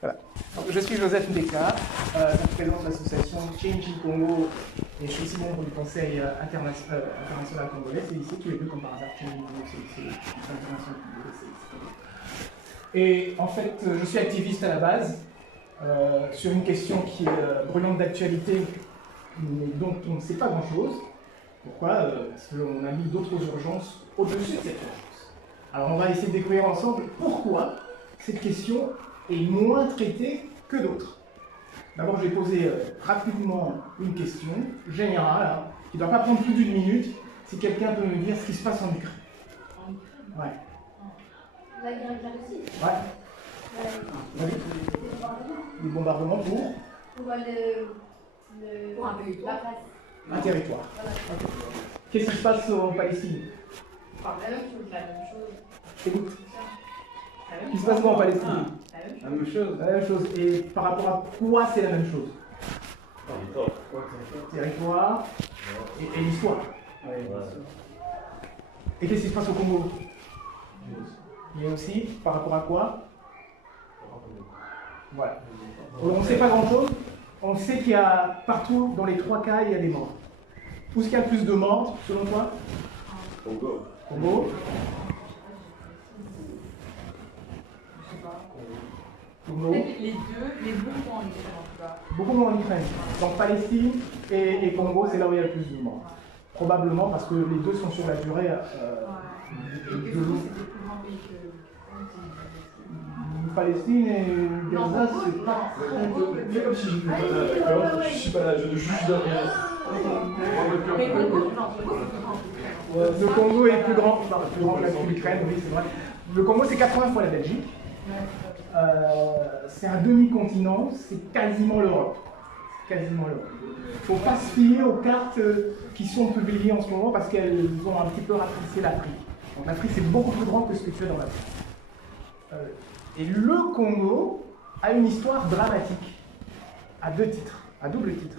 Voilà. Donc, je suis Joseph Ndeka, je présente l'association Change in Congo et je suis aussi membre du Conseil international congolais, CIC, tous les deux comme par hasard, Change in Congo, c'est international congolais, CIC. Et en fait, je suis activiste à la base sur une question qui est brûlante d'actualité, mais dont on ne sait pas grand-chose. Pourquoi? Parce qu'on a mis d'autres urgences au-dessus de cette urgence. Alors on va essayer de découvrir ensemble pourquoi cette question est moins traitée que d'autres. D'abord, je vais poser rapidement une question générale, hein, qui ne doit pas prendre plus d'une minute. Si quelqu'un peut me dire ce qui se passe en Ukraine. En Ukraine? Ouais. La guerre avec la Russie? Ouais. Les bombardements pour pour un territoire. Un territoire. Voilà. Okay. Qu'est-ce qui se passe en Palestine? Enfin, la même chose. Écoute. Qu'est-ce qui se passe en Palestine? La même chose. La même chose. Et par rapport à quoi c'est la même chose? Territoire et l'histoire. Ouais. Et qu'est-ce qui se passe au Congo? Et aussi, par rapport à quoi? Voilà. On ne sait pas grand-chose. On sait qu'il y a partout, dans les trois cas, il y a des morts. Où est-ce qu'il y a le plus de morts, selon toi? Congo. Congo. Congo. Les beaucoup en Ukraine en tout cas. Beaucoup moins en Ukraine. Donc Palestine et Congo, c'est là où il y a le plus de morts. Probablement parce que les deux sont sur la durée Et de que l'eau. c'était plus grand pays que. Palestine et Gaza, c'est pas très peu. Fais comme si j'étais pas là, d'accord? Je suis pas là, je ne juge de rien. Mais Congo, non, Congo, c'est plus grand que l'Ukraine. Le Congo est plus grand que l'Ukraine, oui, c'est vrai. Le Congo, c'est 80 fois la Belgique. C'est un demi-continent, c'est quasiment l'Europe. Il ne faut pas se fier aux cartes qui sont publiées en ce moment parce qu'elles ont un petit peu ratissé l'Afrique. Donc l'Afrique, c'est beaucoup plus grand que ce que tu as dans l'Afrique. Et le Congo a une histoire dramatique, à deux titres, à double titre.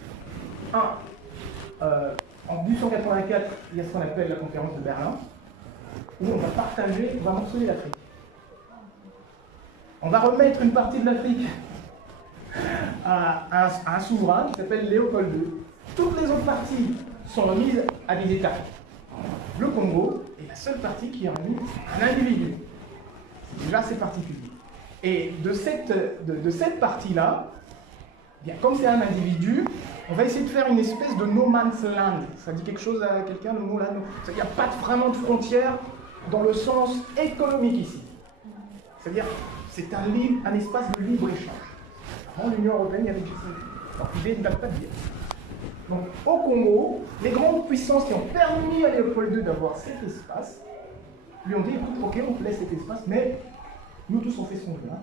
Un, en 1884, il y a ce qu'on appelle la conférence de Berlin, où on va morceler l'Afrique. On va remettre une partie de l'Afrique à un souverain qui s'appelle Léopold II. Toutes les autres parties sont remises à des États. Le Congo est la seule partie qui est remise à un individu. Déjà, c'est particulier. Et de cette partie-là, bien, comme c'est un individu, on va essayer de faire une espèce de no man's land. Ça dit quelque chose à quelqu'un, le mot là? Il n'y a pas vraiment de frontières dans le sens économique ici. C'est-à-dire, c'est un espace de libre-échange. Avant l'Union européenne, il y avait des choses. Alors, l'idée ne date pas de dire. Donc, au Congo, les grandes puissances qui ont permis à Léopold II d'avoir cet espace lui ont dit, écoute, ok, on te laisse cet espace, mais nous tous on fait ce qu'on veut. Hein.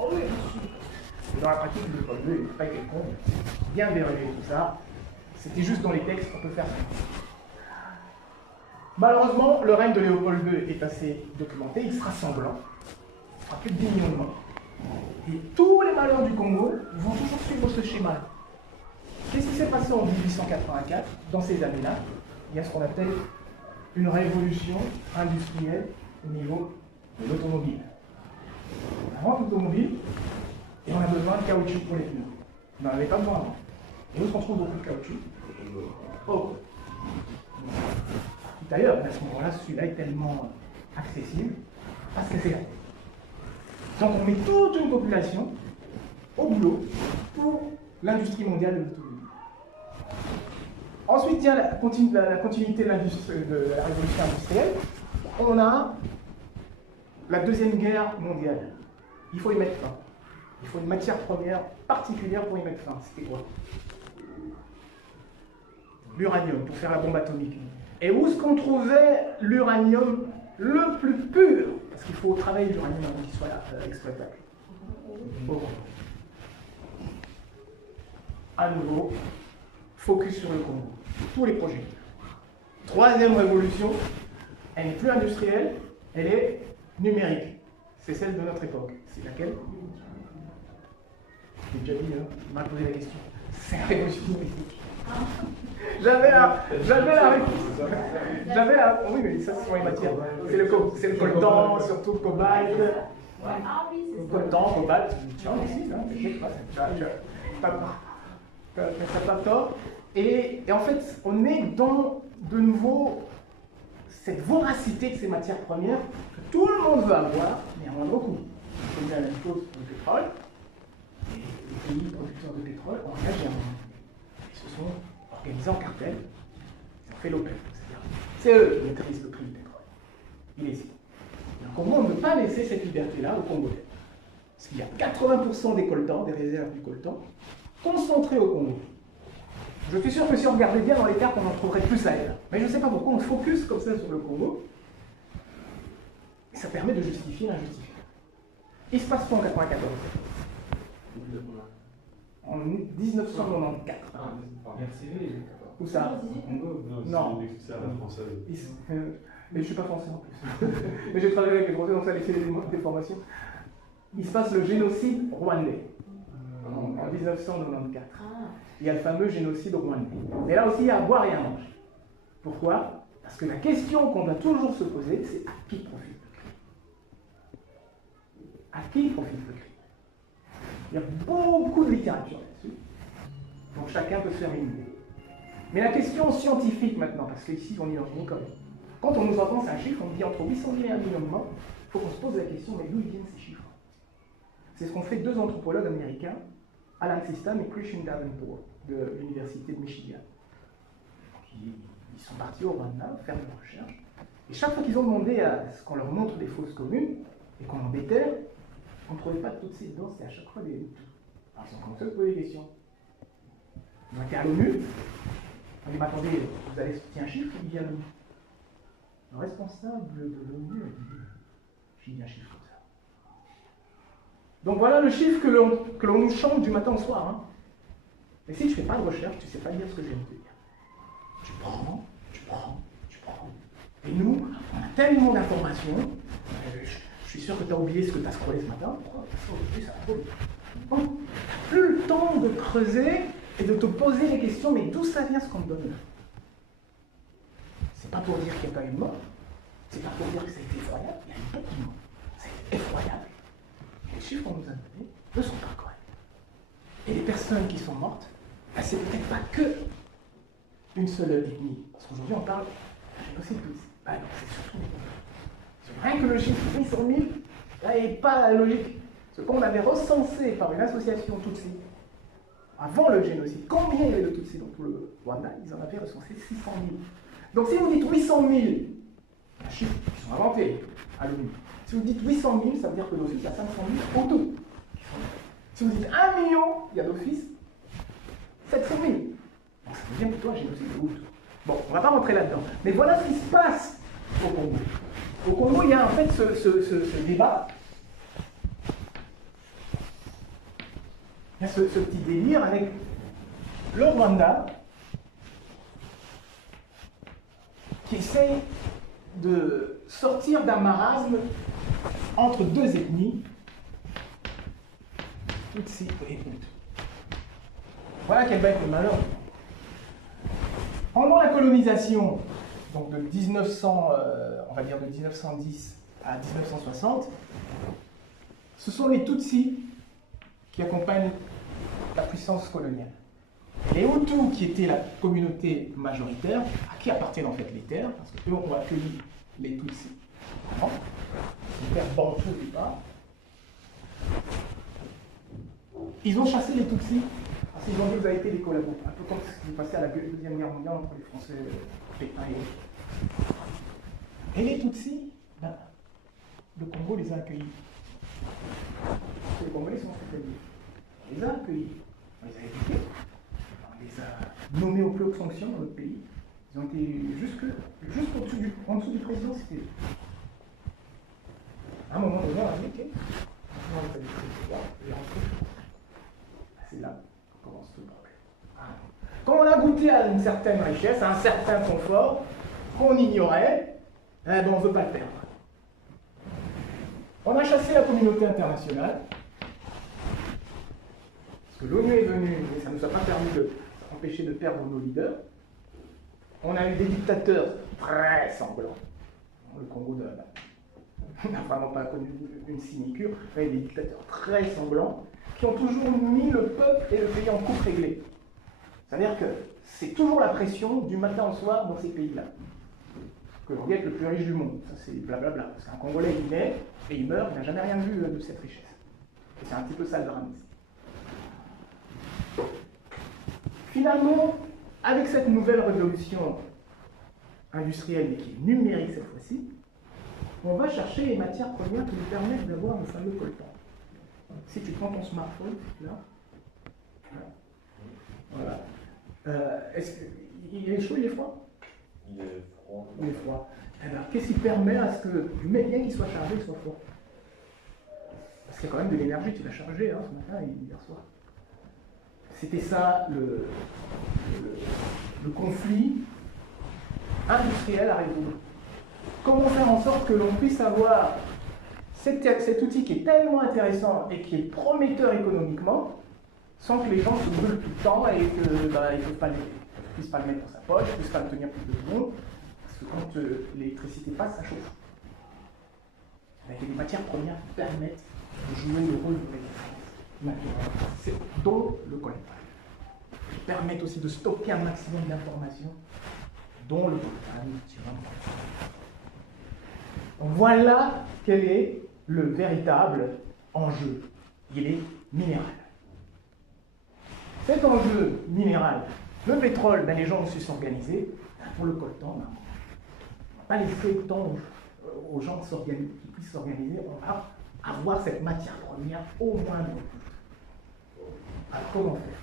Oh oui, bien sûr. Et dans la pratique, Léopold II n'est pas quelconque, bien verrouillé tout ça. C'était juste dans les textes qu'on peut faire ça. Malheureusement, le règne de Léopold II est assez documenté, il sera sanglant. Il fera plus de 10 millions de morts. Et tous les malheurs du Congo vont toujours suivre ce schéma. Qu'est-ce qui s'est passé en 1884, dans ces années-là? Il y a ce qu'on appelle une révolution industrielle au niveau de l'automobile. On invente l'automobile et on a besoin de caoutchouc pour les pneus. On n'en avait pas besoin avant. Et où est-ce qu'on trouve beaucoup de caoutchouc? Oh. D'ailleurs, à ce moment-là, celui-là est tellement accessible parce que c'est là. Donc on met toute une population au boulot pour l'industrie mondiale de l'automobile. Ensuite, il y a la continuité de la révolution industrielle. On a la Deuxième Guerre mondiale. Il faut y mettre fin. Il faut une matière première particulière pour y mettre fin. C'était quoi? L'uranium, pour faire la bombe atomique. Et où est-ce qu'on trouvait l'uranium le plus pur? Parce qu'il faut travailler l'uranium avant qu'il soit exploitable. Bon. À nouveau, focus sur le Congo. Tous les projets. Troisième révolution, elle n'est plus industrielle, elle est numérique. C'est celle de notre époque. C'est laquelle? J'ai déjà dit, hein, il m'a posé la question. C'est la révolution numérique. J'avais la réponse. Oui, mais ça, ce sont les matières. C'est le coltan, surtout le cobalt. Ouais. Ah oui, c'est ça. Coltan, cobalt, tiens, ici, hein, t'as pas tort. Et en fait, on est dans, de nouveau, cette voracité de ces matières premières que tout le monde veut avoir, mais à moindre coût. On fait la même chose pour le pétrole, et les pays producteurs de pétrole ont engagé un moment. Ils se sont organisés en cartel, ils ont fait l'OPEP, c'est-à-dire c'est eux qui maîtrisent le prix du pétrole. Il est ici. Donc on ne peut pas laisser cette liberté-là au Congolais. Parce qu'il y a 80% des coltans, des réserves du coltan, concentrées au Congo. Je suis sûr que si on regardait bien dans les cartes, on en trouverait plus à elle. Mais je ne sais pas pourquoi on focus comme ça sur le Congo. Et ça permet de justifier l'injustifiable. Il se passe quoi en 1994 En 1994. Merci. Où ça Non. C'est à la française. Mais je ne suis pas français en plus. Mais j'ai travaillé avec les Français, donc ça a laissé des formations. Il se passe le génocide rwandais en 1994. Il y a le fameux génocide rwandais. Mais là aussi, il y a à boire et à manger. Pourquoi? Parce que la question qu'on doit toujours se poser, c'est à qui profite le crime? À qui profite le crime? Il y a beaucoup de littérature là-dessus. Donc chacun peut se faire une idée. Mais la question scientifique maintenant, parce qu'ici on est dans une école. Quand on nous entend un chiffre, on dit entre 800 000 et 1 million de morts, il faut qu'on se pose la question, mais d'où ils viennent ces chiffres? C'est ce qu'ont fait deux anthropologues américains, Alan Sistam et Christian Davenport, de l'université de Michigan. Ils sont partis au Rwanda faire des recherches, et chaque fois qu'ils ont demandé à ce qu'on leur montre des fosses communes, et qu'on en déterre, on ne trouvait pas de Tutsis dedans, c'était à chaque fois des Hutus. Alors ils ont commencé à se poser des questions. Ils ont été à l'ONU, on dit, mais attendez, vous allez sortir un chiffre, il dit à l'ONU. Le responsable de l'ONU a dit, j'ai dit un chiffre comme ça. Donc voilà le chiffre que l'on nous chante du matin au soir. Hein. Mais si tu ne fais pas de recherche, tu ne sais pas dire ce que je viens de te dire. Tu prends. Et nous, on a tellement d'informations, je suis sûr que tu as oublié ce que tu as scrollé ce matin. Bon, tu n'as plus le temps de creuser et de te poser les questions, mais d'où ça vient ce qu'on te donne là? C'est pas pour dire qu'il n'y a pas eu de mort, c'est pas pour dire que ça a été effroyable, il y a eu beaucoup de morts. C'est effroyable. Les chiffres qu'on nous a donnés ne sont pas corrects. Et les personnes qui sont mortes, ben, c'est peut-être pas que une seule ethnie. Parce qu'aujourd'hui on parle de génocide tous. Ben non, c'est surtout des peuples. Rien que le chiffre 800 000, là, n'est pas logique. Ce qu'on avait recensé par une association Tutsi, avant le génocide, combien il y avait de Tutsis dans tout le Rwanda? Ils en avaient recensé 600 000. Donc si vous dites 800 000, un chiffre qui sont inventés à l'ONU, si vous dites 800 000, ça veut dire que d'office, il y a 500 000 Hutus. Si vous dites 1 million, il y a d'office 700 000. Donc ça veut dire plutôt un génocide de Hutus. Bon, on ne va pas rentrer là-dedans. Mais voilà ce qui se passe au Congo. Au Congo, il y a en fait ce débat. Il y a ce petit délire avec le Rwanda qui essaye de sortir d'un marasme entre deux ethnies, Tutsi et Hutu. Voilà quel va être le malheur. Pendant la colonisation, donc de 1900, on va dire de 1910 à 1960, ce sont les Tutsis qui accompagnent la puissance coloniale. Les Hutus, qui étaient la communauté majoritaire, à qui appartiennent en fait les terres, parce qu'eux ont accueilli les Tutsis. Les terres bantoues au départ. Ils ont chassé les Tutsis, parce qu'ils ont dit que vous avez été des collabos. Un peu comme ce qui s'est passé à la Deuxième Guerre mondiale entre les Français, Pétain et autres. Et les Tutsis, ben, le Congo les a accueillis. Les Congolais sont hospitaliers. On les a accueillis. On les a éduqués. On les a nommés aux plus hautes fonctions dans notre pays. Ils ont été juste en dessous du président, c'était. À un moment donné, on a dit, ok, c'est là qu'on commence tout le problème. Quand on a goûté à une certaine richesse, à un certain confort, qu'on ignorait, eh ben on ne veut pas le perdre. On a chassé la communauté internationale, parce que l'ONU est venue, mais ça ne nous a pas permis de empêcher de perdre nos leaders. On a eu des dictateurs très sanglants, dans le Congo de n'a vraiment pas connu une sinécure, il y a des dictateurs très sanglants qui ont toujours mis le peuple et le pays en coupe réglée. C'est-à-dire que c'est toujours la pression du matin au soir dans ces pays-là. Que l'on dit être le plus riche du monde, ça c'est blablabla. Parce qu'un Congolais il naît et il meurt, il n'a jamais rien vu de cette richesse. Et c'est un petit peu ça le drame ici. Finalement, avec cette nouvelle révolution industrielle, mais qui est numérique cette fois-ci, on va chercher les matières premières qui nous permettent d'avoir le fameux coltan. Si tu prends ton smartphone, là, voilà. Est-ce qu'il est chaud, il est froid? Il est froid. Il est froid. Eh ben, qu'est-ce qui permet à ce que du bien qu'il soit chargé, il soit froid? Parce qu'il y a quand même de l'énergie, tu l'as chargé ce matin et hier soir. C'était ça le conflit industriel à résoudre. Comment faire en sorte que l'on puisse avoir cet outil qui est tellement intéressant et qui est prometteur économiquement, sans que les gens se brûlent tout le temps et qu'ils ne puissent pas le mettre dans sa poche, ils ne puissent pas le tenir plus de secondes, parce que quand l'électricité passe, ça chauffe. Il y a des matières premières qui permettent de jouer le rôle de l'électricité, c'est dont le coltan, qui permettent aussi de stocker un maximum d'informations, dont le coltan. Voilà quel est le véritable enjeu. Il est minéral. Cet enjeu minéral, le pétrole, les gens ont su s'organiser. Pour le coltan, on ne va pas laisser le temps aux gens qui puissent s'organiser. On va avoir cette matière première au moins de coût. Alors comment faire?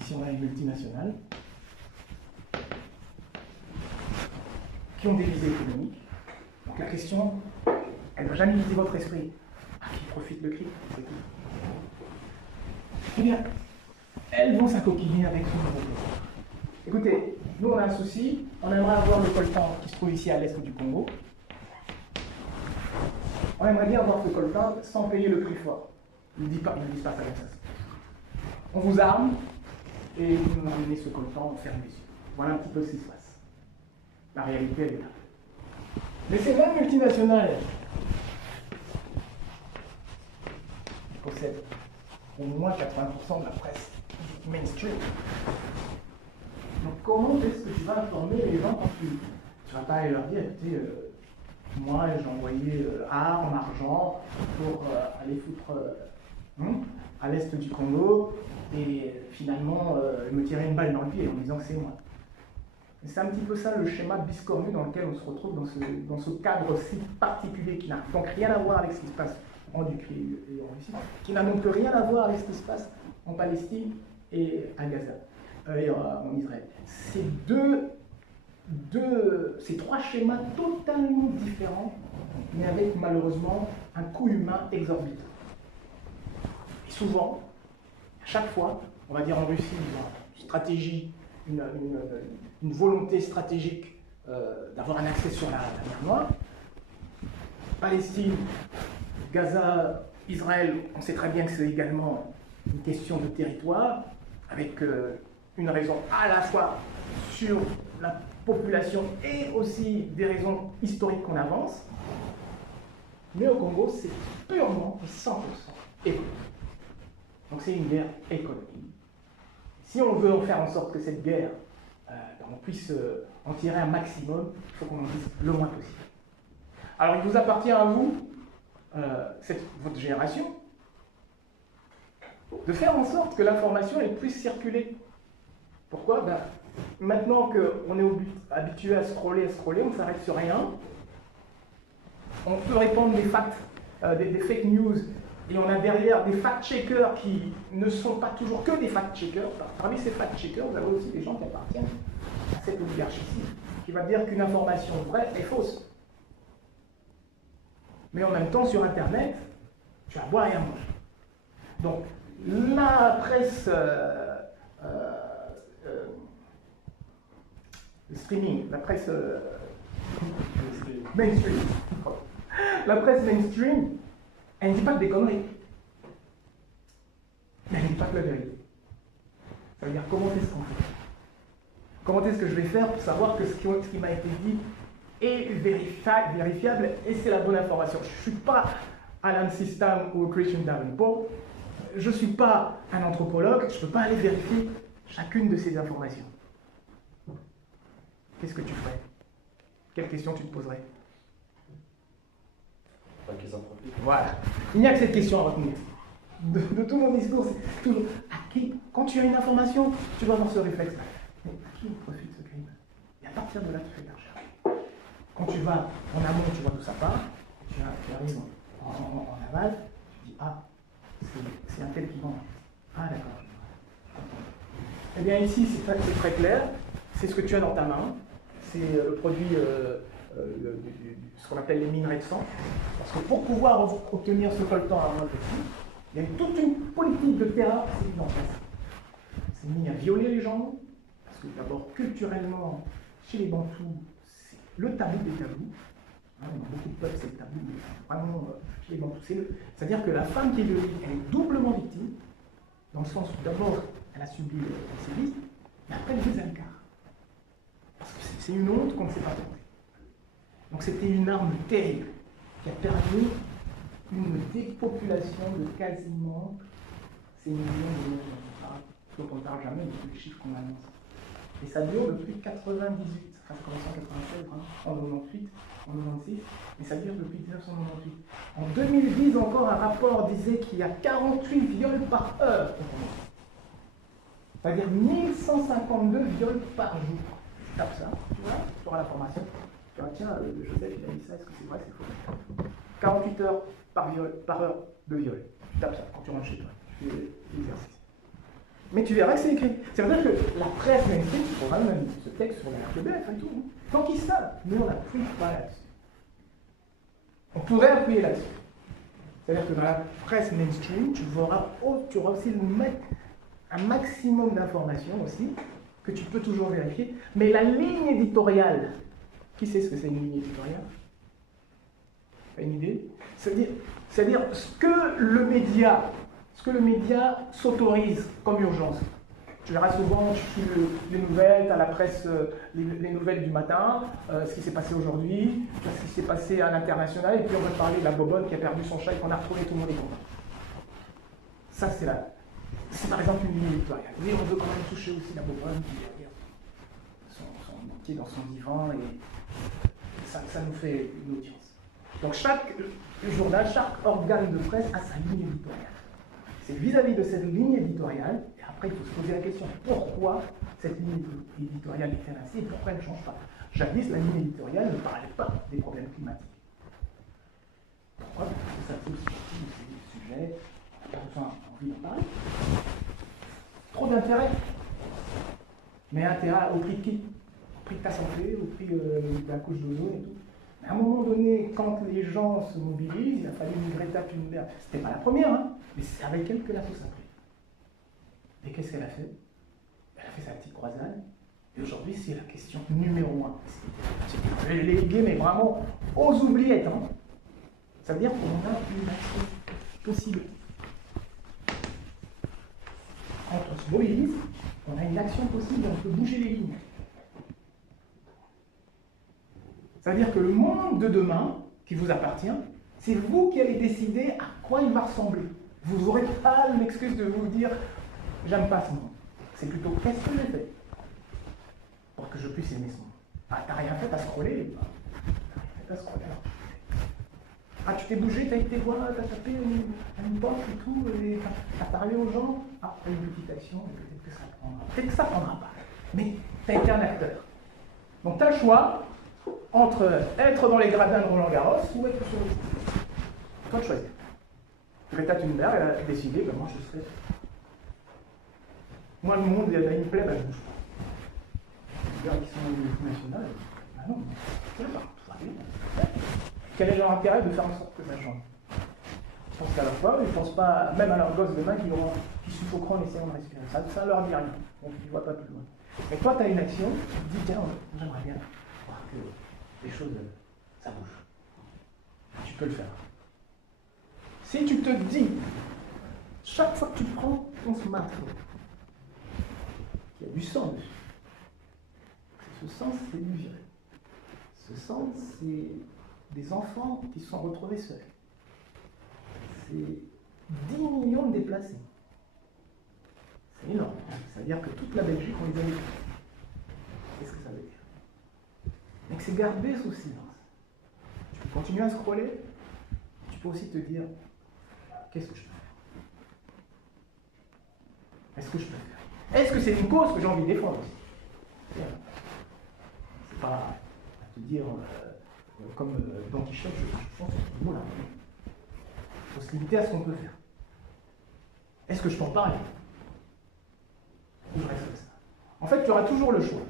Ici on a une multinationale qui ont des visées économiques. Donc la question, elle ne va jamais viser votre esprit. À qui profite le cri? C'est qui? Eh bien, elles vont s'acoquiner avec ce nouveau coltan. Écoutez, nous on a un souci, on aimerait avoir le coltan qui se trouve ici à l'est du Congo. On aimerait bien avoir ce coltan sans payer le prix fort. Ils ne disent pas ça comme ça. On vous arme et vous nous amenez ce coltan, on ferme les yeux. Voilà un petit peu ce qui se passe. La réalité, elle est là. Mais ces mêmes multinationales possèdent au moins 80% de la presse mainstream. Donc comment est-ce que tu vas informer les gens quand tu ne vas pas aller leur dire, écoutez, moi j'ai envoyé armes, argent pour aller foutre à l'est du Congo et finalement me tirer une balle dans le pied en disant que c'est moi. C'est un petit peu ça le schéma biscornu dans lequel on se retrouve dans ce cadre si particulier qui n'a donc rien à voir avec ce qui se passe en Ukraine et en Russie, qui n'a donc rien à voir avec ce qui se passe en Palestine et à Gaza, et en Israël. C'est trois schémas totalement différents, mais avec malheureusement un coût humain exorbitant. Et souvent, à chaque fois, on va dire en Russie, une stratégie, une volonté stratégique d'avoir un accès sur la mer Noire. Palestine, Gaza, Israël, on sait très bien que c'est également une question de territoire, avec une raison à la fois sur la population et aussi des raisons historiques qu'on avance. Mais au Congo, c'est purement et 100% économique. Donc c'est une guerre économique. Si on veut en faire en sorte que cette guerre, on puisse en tirer un maximum, il faut qu'on en dise le moins possible. Alors il vous appartient à vous, votre génération, de faire en sorte que l'information elle puisse circuler. Pourquoi? Maintenant qu'on est habitué à scroller, on ne s'arrête sur rien. On peut répandre des facts, des fake news, et on a derrière des fact-checkers qui ne sont pas toujours que des fact-checkers. Parmi ces fact-checkers, vous avez aussi des gens qui appartiennent à cette oligarchie-ci, qui va dire qu'une information vraie est fausse. Mais en même temps, sur Internet, tu vas boire et à manger. Donc, la presse le streaming, la presse mainstream, la presse mainstream, elle ne dit pas que des conneries. Mais elle ne dit pas que la vérité. Ça veut dire comment est-ce qu'on fait? Comment est-ce que je vais faire pour savoir que ce qui m'a été dit est vérifiable et c'est la bonne information. Je ne suis pas Alan System ou Christian Davenport, je ne suis pas un anthropologue, je ne peux pas aller vérifier chacune de ces informations. Qu'est-ce que tu ferais? Quelle question tu te poserais? Voilà. Il n'y a que cette question à retenir. De tout mon discours, c'est toujours à qui, quand tu as une information, tu vas avoir ce réflexe-là. Mais à qui profite ce crime? Et à partir de là, tu fais ta recherche. Quand tu vas en amont, tu vois d'où ça part. Tu arrives en aval, tu dis ah, c'est un tel qui vend. Ah d'accord. Eh bien ici, c'est très clair. C'est ce que tu as dans ta main. C'est le produit, ce qu'on appelle les minerais de sang. Parce que pour pouvoir obtenir ce coltan à moins de prix, il y a toute une politique de terrain qui s'est mise en place. C'est mis à violer les gens, parce que d'abord, culturellement, chez les Bantous, c'est le tabou des tabous. Dans beaucoup de peuples, c'est le tabou, mais vraiment, chez les Bantous, c'est-à-dire que la femme qui est violée, elle est doublement victime, dans le sens où d'abord, elle a subi les sévices, et après, le deuxième quart. Parce que c'est une honte qu'on ne sait pas tenter. Donc c'était une arme terrible qui a permis une dépopulation de quasiment ces millions de monde dont on ne parle jamais, de tous les chiffres qu'on annonce. Et ça dure depuis 98, enfin ça commence en 96, en 98, en 96, mais ça dure depuis 1998. En 2010 encore, un rapport disait qu'il y a 48 viols par heure. C'est-à-dire 1152 viols par jour. Tu tapes ça, tu vois, tu auras la formation. Tu vois, tiens, Joseph, il a dit ça, est-ce que c'est vrai, c'est faux? 48 heures par heure de viol. Tu tapes ça quand tu rentres chez toi. Tu fais l'exercice. Mais tu verras que c'est écrit. C'est vrai que la presse mainstream, tu pourras même ce texte sur la RTBF et tout. Tant qu'ils savent, mais on n'appuie pas là-dessus. On pourrait appuyer là-dessus. C'est-à-dire que dans la presse mainstream, tu auras aussi un maximum d'informations aussi, que tu peux toujours vérifier. Mais la ligne éditoriale, qui sait ce que c'est une ligne éditoriale? Pas une idée? C'est-à-dire ce que le média s'autorise comme urgence. Tu verras souvent, tu suis les nouvelles, tu as la presse, les nouvelles du matin, ce qui s'est passé aujourd'hui, ce qui s'est passé à l'international, et puis on va parler de la bobonne qui a perdu son chat et qu'on a retrouvé, tout le monde est content. Ça, c'est par exemple une ligne éditoriale. Oui, on veut quand même toucher aussi la bobonne qui est dans son divan, et ça nous fait une audience. Donc chaque journal, chaque organe de presse a sa ligne éditoriale. C'est vis-à-vis de cette ligne éditoriale, et après il faut se poser la question, pourquoi cette ligne éditoriale est ainsi et pourquoi elle ne change pas? Jadis, la ligne éditoriale ne parlait pas des problèmes climatiques. Pourquoi? Parce que ça fait aussi partie de ces sujets, on n'a pas besoin envie d'en parler. Trop d'intérêt. Mais intérêt au prix de qui? Au prix de ta santé, au prix de la couche d'ozone et tout. Mais à un moment donné, quand les gens se mobilisent, il a fallu une Greta Thunberg. C'était pas la première, hein, mais c'est avec elle que la sauce a pris. Et qu'est-ce qu'elle a fait? Elle a fait sa petite croisade. Et aujourd'hui, c'est la question numéro 1. C'est légué, mais vraiment aux oubliettes. Hein. Ça veut dire qu'on a une action possible. Quand on se mobilise, on a une action possible, on peut bouger les lignes. Ça veut dire que le monde de demain, qui vous appartient, c'est vous qui allez décider à quoi il va ressembler. Vous n'aurez pas l'excuse de vous dire « j'aime pas ce monde ». C'est plutôt « qu'est-ce que j'ai fait pour que je puisse aimer ce monde ». Ah, t'as rien fait à scroller. T'as rien fait à scroller. Ah, tu t'es bougé, t'as été voir, t'as tapé une porte et tout, et t'as parlé aux gens. Ah, t'as une petite action, et peut-être que ça prendra. Peut-être que ça prendra pas. Mais t'as été un acteur. Donc t'as le choix entre être dans les gradins de Roland-Garros ou être sur le site. Toi de choisir. Greta Thunberg, elle a décidé, ben moi je serai. Moi le monde, il me plaît, ben je bouge pas. Les gars qui sont au niveau national, ben non, c'est pas, tout va bien. Quel est leur intérêt de faire en sorte que ça change? Je pense qu'à leur fois, ils ne pensent pas, même à leurs gosses demain, qui suffoqueront en essayant de respirer. Ça ne leur dit rien, donc ils ne voient pas plus loin. Mais toi, tu as une action, tu te dis, tiens, j'aimerais bien voir que les choses, ça bouge. Tu peux le faire. Si tu te dis, chaque fois que tu prends ton smartphone, qu'il y a du sang dessus, ce sang, c'est du viré. Ce centre, c'est des enfants qui se sont retrouvés seuls. C'est 10 millions de déplacés. C'est énorme. C'est-à-dire que toute la Belgique, on les a vécus. Qu'est-ce que ça veut dire? Mais que c'est gardé sous silence. Tu peux continuer à scroller, tu peux aussi te dire, qu'est-ce que je peux faire? Est-ce que je peux faire? Est-ce que c'est une cause que j'ai envie de défendre aussi? C'est pas à te dire, comme Don Quichotte, je pense que c'est là. Il faut se limiter à ce qu'on peut faire. Est-ce que je peux en parler? Ou je reste comme ça? En fait, tu auras toujours le choix.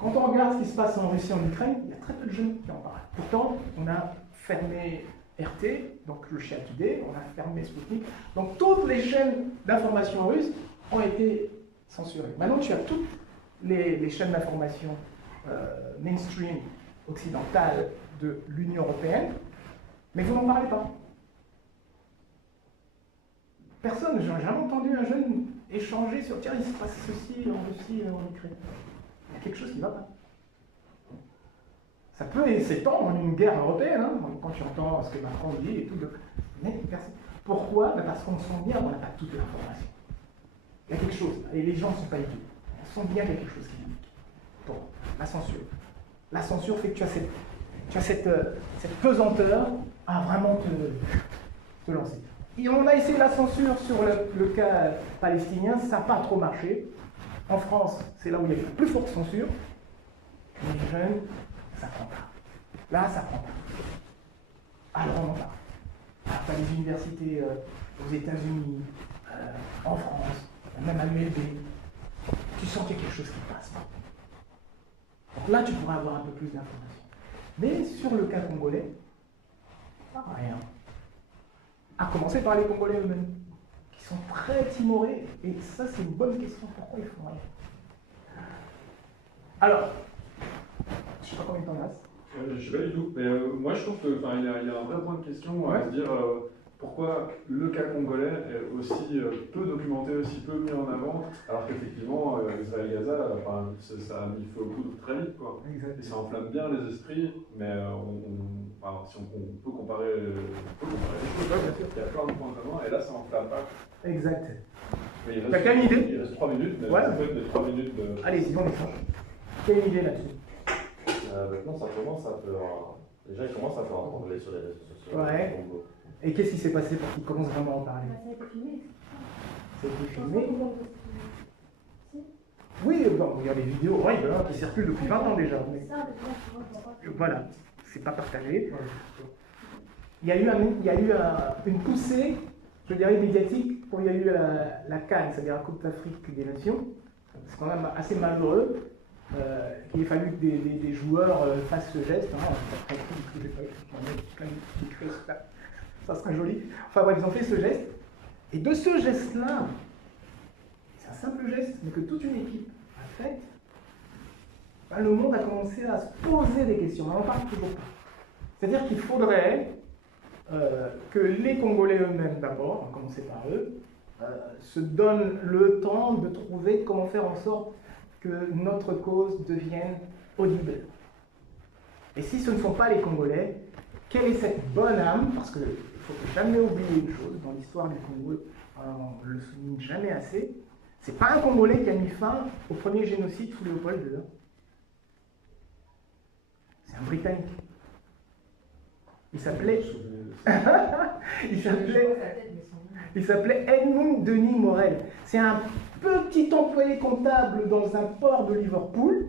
Quand on regarde ce qui se passe en Russie et en Ukraine, il y a très peu de jeunes qui en parlent. Pourtant, on a fermé RT, donc le Russia Today, on a fermé Sputnik. Donc toutes les chaînes d'information russes ont été censurées. Maintenant, tu as toutes les chaînes d'information mainstream occidentales de l'Union européenne, mais vous n'en parlez pas. Personne, j'ai jamais entendu un jeune échanger sur tiens, il se passe ceci en Russie et en Ukraine. Il y a quelque chose qui ne va pas. Ça peut s'étendre en une guerre européenne, hein, quand tu entends ce que Macron dit et tout. Mais personne. Pourquoi? Parce qu'on sent bien qu'on n'a pas toute l'information. Il y a quelque chose, et les gens ne sont pas idiots. On sent bien qu'il y a quelque chose qui manque. Bon, la censure. La censure fait que tu as cette pesanteur à vraiment te lancer. Et on a essayé la censure sur le cas palestinien, ça n'a pas trop marché. En France, c'est là où il y a eu la plus forte censure. Mais les jeunes, ça ne prend pas. Là, ça ne prend pas. Alors on en parle. Alors, tu as les universités aux États-Unis, en France, même à l'ULB. Tu sens qu'il y a quelque chose qui passe. Donc là, tu pourras avoir un peu plus d'informations. Mais sur le cas congolais, rien. À commencer par les Congolais eux-mêmes, qui sont très timorés. Et ça, c'est une bonne question. Pourquoi ils font rien? Alors, je ne sais pas combien de temps il reste. Je sais pas du tout. Mais moi, je trouve qu'il y a un vrai point de question à se dire pourquoi le cas congolais est aussi peu documenté, aussi peu mis en avant, alors qu'effectivement, Israël-Gaza, ça a mis feu aux poudres très vite, quoi. Et ça enflamme bien les esprits, mais si on peut comparer les choses, bien sûr, il y a plein de points communs, et là, ça enflamme pas. Exact. T'as quelle idée? Il reste 3 minutes, mais ouais. ça peut être des 3 minutes de... Allez-y, on échange. Quelle idée là-dessus? Maintenant, ça commence à faire... Déjà, ils commencent à faire entendre sur les réseaux sociaux. Ouais. Et qu'est-ce qui s'est passé pour qu'ils commencent vraiment à en parler? Ça a été filmé. Ça a été filmé. Oui, bon, il y a des vidéos qui circulent depuis 20 ans déjà. Mais... Voilà, c'est pas partagé. Il y a eu une poussée, je dirais, médiatique quand il y a eu la CAN, c'est-à-dire la Coupe d'Afrique des Nations. C'est quand même assez malheureux qu'il ait fallu que des joueurs fassent ce geste. Ça serait joli. Enfin bref, ils ont fait ce geste. Et de ce geste-là, c'est un simple geste, mais que toute une équipe a fait, ben, le monde a commencé à se poser des questions. On n'en parle toujours pas. C'est-à-dire qu'il faudrait que les Congolais eux-mêmes d'abord, on va commencer par eux, se donnent le temps de trouver comment faire en sorte que notre cause devienne audible. Et si ce ne sont pas les Congolais, quelle est cette bonne âme? Parce qu'il ne faut jamais oublier une chose, dans l'histoire du Congo, on ne le souligne jamais assez, c'est pas un Congolais qui a mis fin au premier génocide sous Léopold II. C'est un Britannique. Il s'appelait Edmund Denis Morel. C'est un petit employé comptable dans un port de Liverpool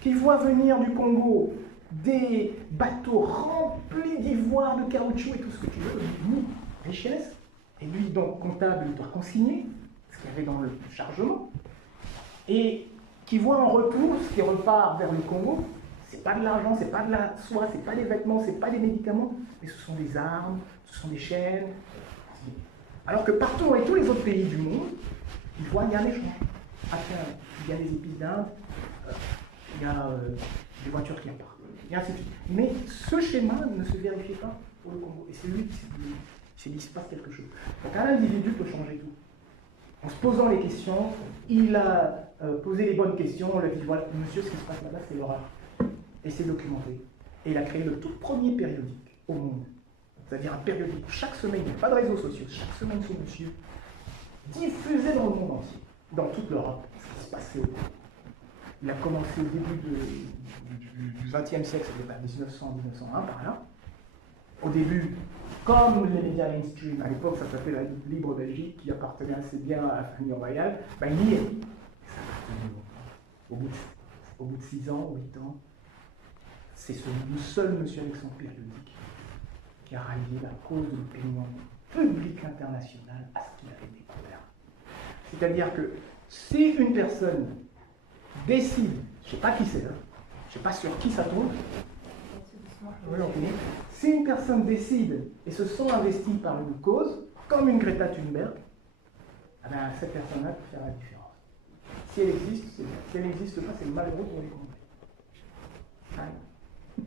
qui voit venir du Congo des bateaux remplis d'ivoire, de caoutchouc et tout ce que tu veux, une richesse. Et lui, donc, comptable, il doit consigner ce qu'il y avait dans le chargement. Et qui voit en retour ce qui repart vers le Congo. C'est pas de l'argent, c'est pas de la soie, c'est pas des vêtements, c'est pas des médicaments, mais ce sont des armes, ce sont des chaînes. Alors que partout dans tous les autres pays du monde, ils voient qu'il y a un échange. Ah tiens, il y a des épices d'Inde, il y a des voitures qui partent. Et ainsi de suite. Mais ce schéma ne se vérifiait pas pour le Congo. Et c'est lui qui s'est dit qu'il se passe quelque chose. Donc un individu peut changer tout. En se posant les questions, il a posé les bonnes questions, on lui a dit voilà, monsieur, ce qui se passe là-bas, c'est l'horreur. et c'est documenté. Et il a créé le tout premier périodique au monde. C'est-à-dire un périodique où chaque semaine, il n'y a pas de réseaux sociaux, chaque semaine ce monsieur diffusait dans le monde entier, dans toute l'Europe, ce qui se passait au monde. Il a commencé au début du XXe siècle, c'était 1900-1901 par là. Au début, comme les médias mainstream, à l'époque ça s'appelait la Libre Belgique, qui appartenait assez bien à la famille royale, ben, il y est. Ça appartenait au bout de 6 ans, 8 ans, c'est le seul monsieur avec son périodique qui a rallié la cause de l'opinion publique internationale à ce qu'il avait découvert. C'est-à-dire que si une personne décide, je ne sais pas qui c'est, hein, je ne sais pas sur qui ça tombe, si une personne décide et se sent investie par une cause, comme une Greta Thunberg, eh bien, cette personne-là peut faire la différence. Si elle existe, c'est bien. Si elle n'existe pas, c'est malheureux pour les compter.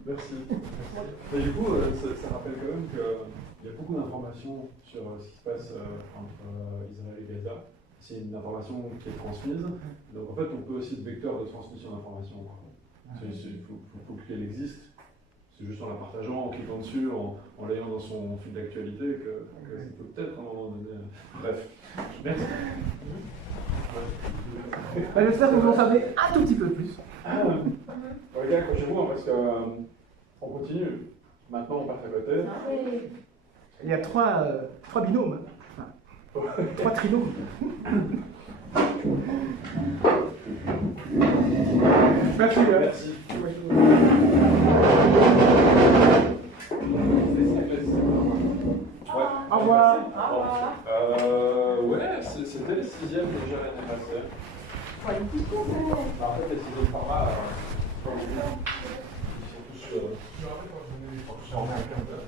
Merci. Mais du coup, ça rappelle quand même qu'il y a beaucoup d'informations sur ce qui se passe entre Israël et Gaza. C'est une information qui est transmise. Donc en fait, on peut aussi être vecteur de transmission d'informations. Il faut qu'elle existe. C'est juste en la partageant, en cliquant dessus, en l'ayant dans son fil d'actualité que ça peut peut-être à un moment donné. Bref. Merci. J'espère que vous en savez un tout petit peu plus. Les gars, accrochez-vous hein, parce qu'on continue. Maintenant, on passe à côté. Il y a trois binômes. Enfin, 3 trinômes. Merci. Merci. Ouais. Au revoir. Ouais, c'était le 6e déjà l'année passée. En fait, les 6e formats, comme vous dites, ils sont tous. Je me rappelle quand je venais les profs, j'en ai un quart d'heure.